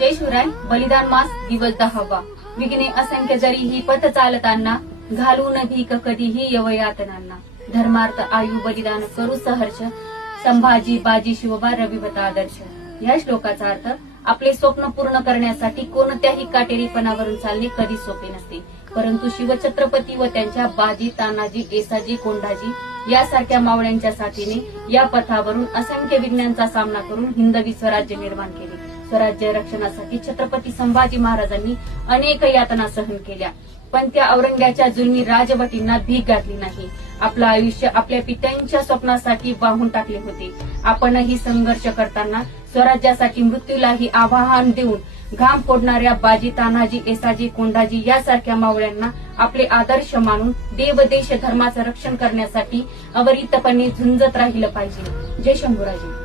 जय शिवराय. बलिदान मास दिवस 10वा. विघ्ने असंख्य जरीही पथ चालताना, घालून भीक कधीही यवयातनांना. धर्मार्थ आयु बलिदान करू सहर्ष, संभाजी बाजी शिवबा रविवत आदर्श. या श्लोकाचा अर्थ, आपले स्वप्न पूर्ण करण्यासाठी कोणत्याही काटेरीपणावरून चालणे कधी सोपे नसते, परंतु शिवछत्रपती व त्यांच्या बाजी, तानाजी, येसाजी, कोंढाजी यासारख्या मावळ्यांच्या साथीने या पथावरून असंख्य विघ्नांचा सामना करून हिंदवी स्वराज्य निर्माण केले. स्वराज्य रक्षणासाठी छत्रपती संभाजी महाराजांनी अनेक यातना सहन केल्या, पण त्या औरंग्याच्या जुलमी राजवटींना भीक घातली नाही. आपलं आयुष्य आपल्या पित्यांच्या स्वप्नासाठी वाहून टाकले होते. आपणही संघर्ष करताना स्वराज्यासाठी मृत्यूलाही आवाहन देऊन घाम फोडणाऱ्या बाजी, तानाजी, येसाजी, कोंढाजी यासारख्या मावळ्यांना आपले आदर्श मानून देव देश धर्माचं रक्षण करण्यासाठी अविरतपणे झुंजत राहिलं पाहिजे. जय शंभूराजे.